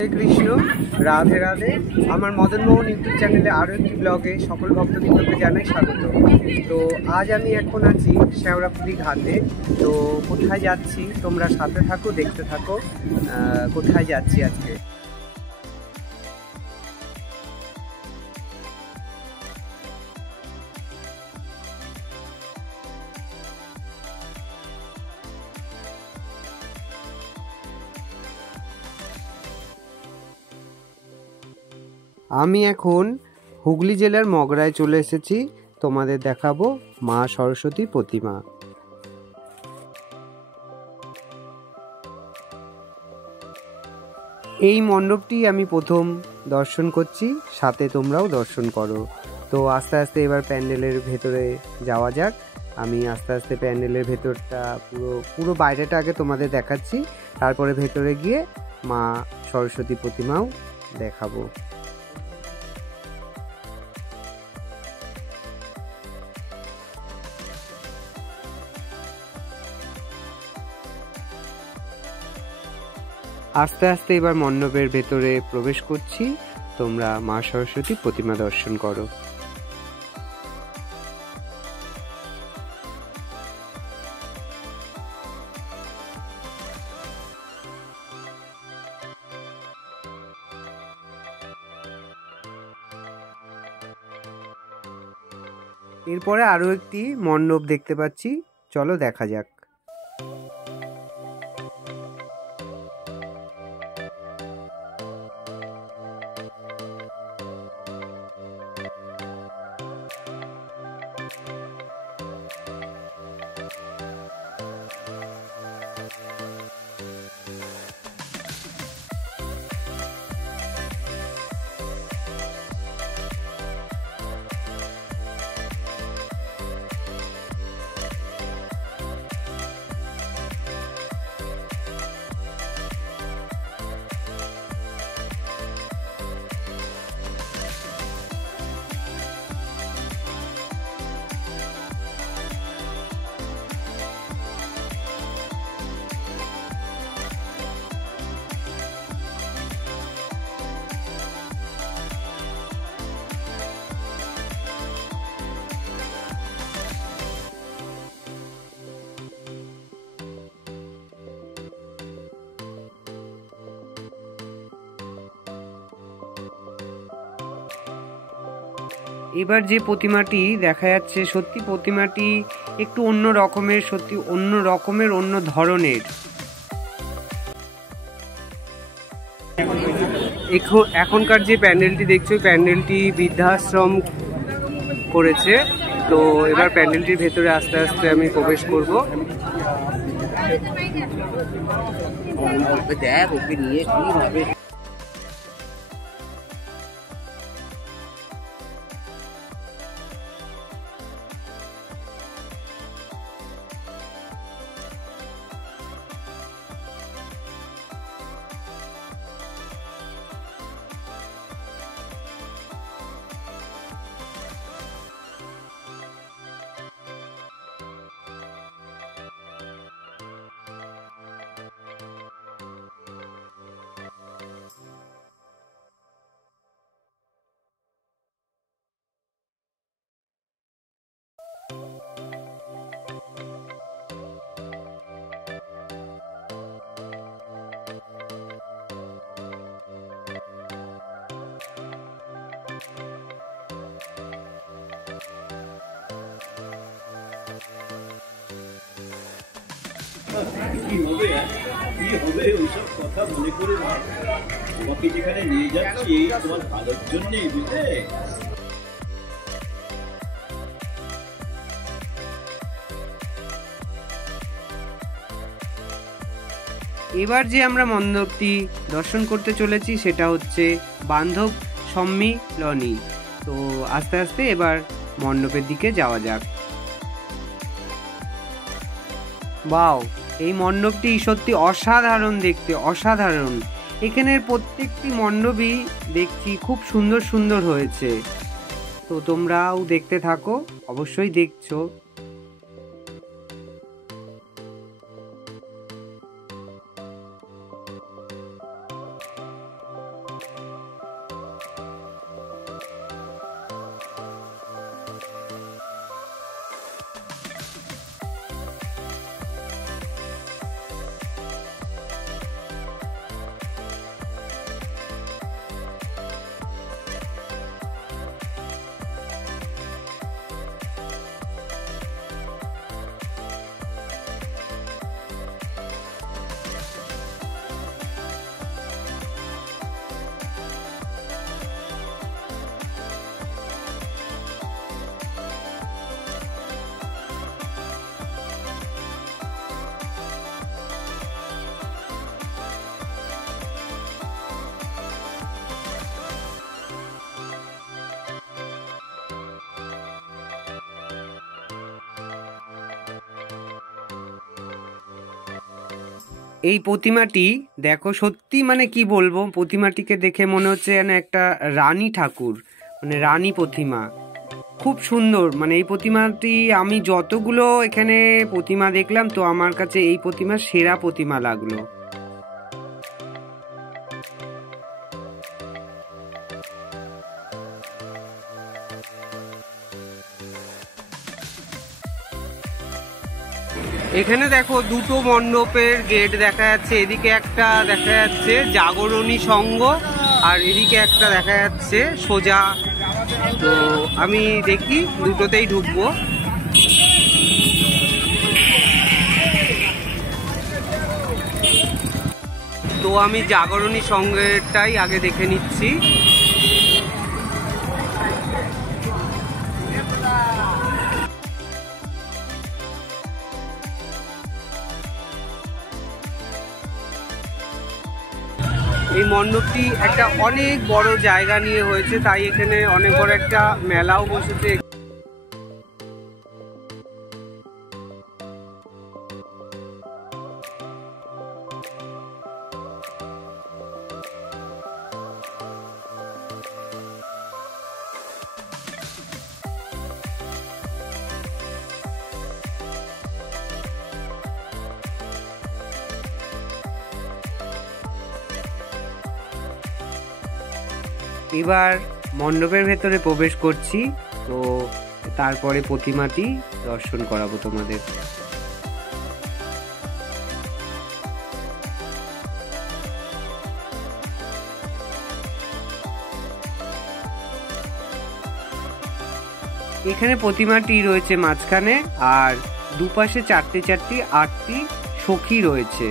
হরে কৃষ্ণ, রাধে রাধে। আমার মদন মোহন ইউটিউব চ্যানেলে আরও একটি ব্লগে সকল ভক্তবৃন্দকে জানাই স্বাগত। তো আজ আমি এখন আছি শেওড়াফুলি ঘাটে। তো কোথায় যাচ্ছি তোমরা সাথে থাকো, দেখতে থাকো কোথায় যাচ্ছি আজকে। আমি এখন হুগলি জেলার মগরায় চলে এসেছি। তোমাদের দেখাবো মা সরস্বতী প্রতিমা। এই মণ্ডপটি আমি প্রথম দর্শন করছি, সাথে তোমরাও দর্শন করো। তো আস্তে আস্তে এবার প্যান্ডেলের ভেতরে যাওয়া যাক। আমি আস্তে আস্তে প্যান্ডেলের ভেতরটা পুরো বাইরেটা আগে তোমাদের দেখাচ্ছি, তারপরে ভেতরে গিয়ে মা সরস্বতী প্রতিমাও দেখাবো। আস্তে আস্তে এবার মণ্ডপের ভেতরে প্রবেশ করছি। তোমরা মা সরস্বতী প্রতিমা দর্শন করো। এরপরে আরো একটি মণ্ডপ দেখতে পাচ্ছি, চলো দেখা যাক। এবার যে প্রতিমাটি দেখা যাচ্ছে, সত্যি প্রতিমাটি একটু অন্য রকমের, সত্যি অন্য রকমের, অন্য ধরনের। এখনকার যে প্যান্ডেলটি দেখছো, প্যান্ডেলটি বৃদ্ধাশ্রম করেছে। তো এবার প্যান্ডেলটির ভেতরে আস্তে আস্তে আমি প্রবেশ করব। দেখ ওকে নিয়ে কি ভাবে। কি হবে ওইসব কথা মনে করে না, তোমাকে যেখানে নিয়ে যাচ্ছি তোমার ভালোর জন্যই, বুঝলে? এবার যে আমরা মণ্ডপটি দর্শন করতে চলেছি সেটা হচ্ছে বান্ধব সম্মিলনী। তো আস্তে আস্তে এবার মণ্ডপের দিকে যাওয়া যাক। বাও, এই মণ্ডপটি সত্যি অসাধারণ দেখতে, অসাধারণ। এখানের প্রত্যেকটি মণ্ডপই দেখছি খুব সুন্দর সুন্দর হয়েছে। তো তোমরাও দেখতে থাকো, অবশ্যই দেখছো। এই প্রতিমাটি দেখো, সত্যি মানে কি বলবো, প্রতিমাটিকে দেখে মনে হচ্ছে যেন একটা রানী ঠাকুর, মানে রানী প্রতিমা। খুব সুন্দর, মানে এই প্রতিমাটি আমি যতগুলো এখানে প্রতিমা দেখলাম, তো আমার কাছে এই প্রতিমা সেরা প্রতিমা লাগলো। এখানে দেখো দুটো মণ্ডপের গেট দেখা যাচ্ছে। এদিকে একটা দেখা যাচ্ছে জাগরণী সংঘ, আর এদিকে একটা দেখা যাচ্ছে সোজা। তো আমি দেখি দুটোতেই ঢুকবো। তো আমি জাগরণী সংঘেরটাই আগে দেখে নিচ্ছি। এই মণ্ডপটি একটা অনেক বড় জায়গা নিয়ে হয়েছে, তাই এখানে অনেক বড় একটা মেলাও বসেছে। এবার মণ্ডপের ভেতরে প্রবেশ করছি, তো তারপরে প্রতিমাটি দর্শন করাবো তোমাদের। এখানে প্রতিমাটি রয়েছে মাঝখানে, আর দুপাশে চারটি চারটি 8টি সখী রয়েছে।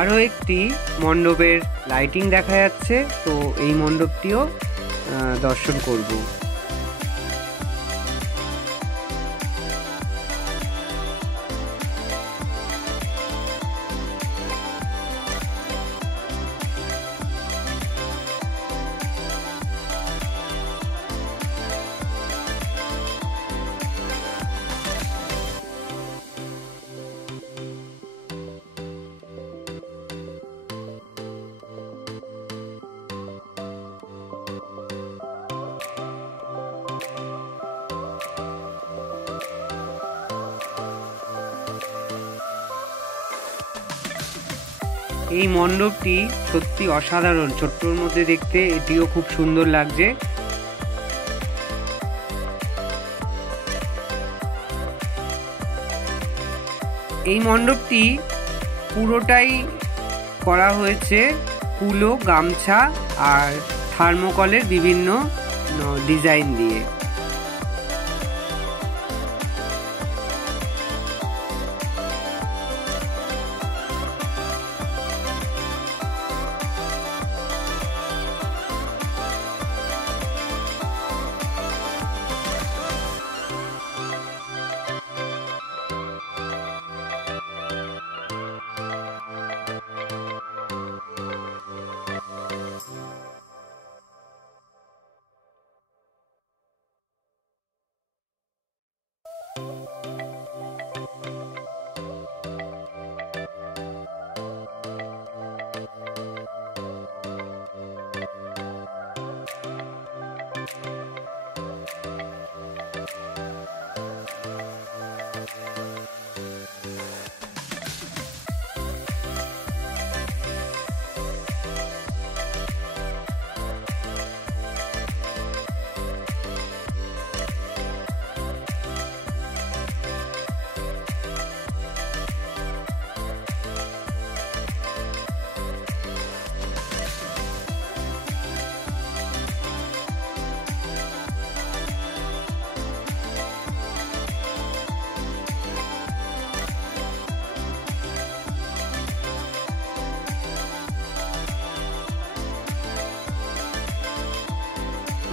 আরও একটি মণ্ডপের লাইটিং দেখা যাচ্ছে, তো এই মণ্ডপটিও দর্শন করব। এই মণ্ডপটি সত্যি অসাধারণ, ছোট্টর মধ্যে দেখতে এটিও খুব সুন্দর লাগছে। এই মণ্ডপটি পুরোটাই করা হয়েছে কুলো, গামছা আর থার্মোকলের বিভিন্ন ডিজাইন দিয়ে।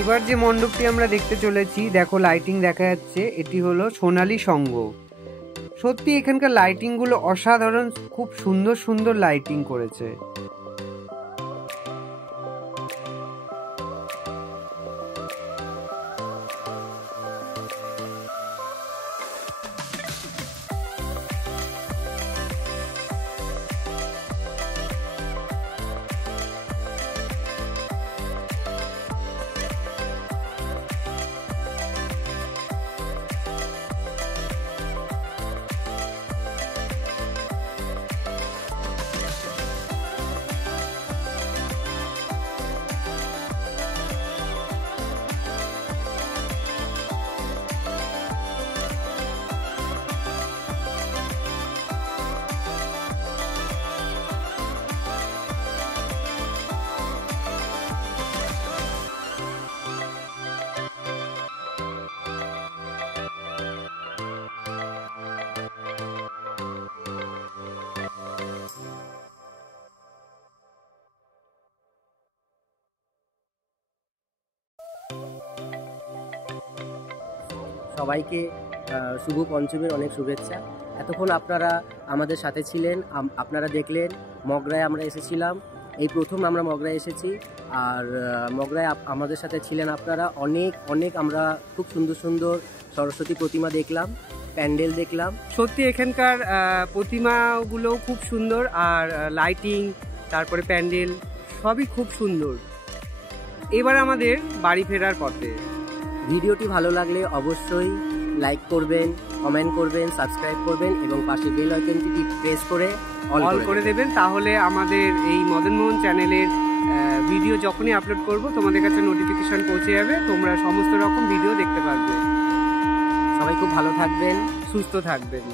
এবার যে মণ্ডপটি আমরা দেখতে চলেছি, দেখো লাইটিং দেখা যাচ্ছে, এটি হলো সোনালী সংঘ। সত্যি এখানকার লাইটিং গুলো অসাধারণ, খুব সুন্দর সুন্দর লাইটিং করেছে। সবাইকে শুভ পঞ্চমীর অনেক শুভেচ্ছা। এতক্ষণ আপনারা আমাদের সাথে ছিলেন, আপনারা দেখলেন মগরায় আমরা এসেছিলাম, এই প্রথম আমরা মগরায় এসেছি। আর মগরায় আমাদের সাথে ছিলেন আপনারা, অনেক অনেক আমরা খুব সুন্দর সুন্দর সরস্বতী প্রতিমা দেখলাম, প্যান্ডেল দেখলাম। সত্যি এখানকার প্রতিমাগুলোও খুব সুন্দর, আর লাইটিং, তারপরে প্যান্ডেল সবই খুব সুন্দর। এবার আমাদের বাড়ি ফেরার পথে। ভিডিওটি ভালো লাগলে অবশ্যই লাইক করবেন, কমেন্ট করবেন, সাবস্ক্রাইব করবেন এবং পাশে বেল আইকনটি প্রেস করে অল করে দেবেন। তাহলে আমাদের এই মদন মোহন চ্যানেলের ভিডিও যখনই আপলোড করব তোমাদের কাছে নোটিফিকেশন পৌঁছে যাবে, তোমরা সমস্ত রকম ভিডিও দেখতে পারবে। সবাই খুব ভালো থাকবেন, সুস্থ থাকবেন।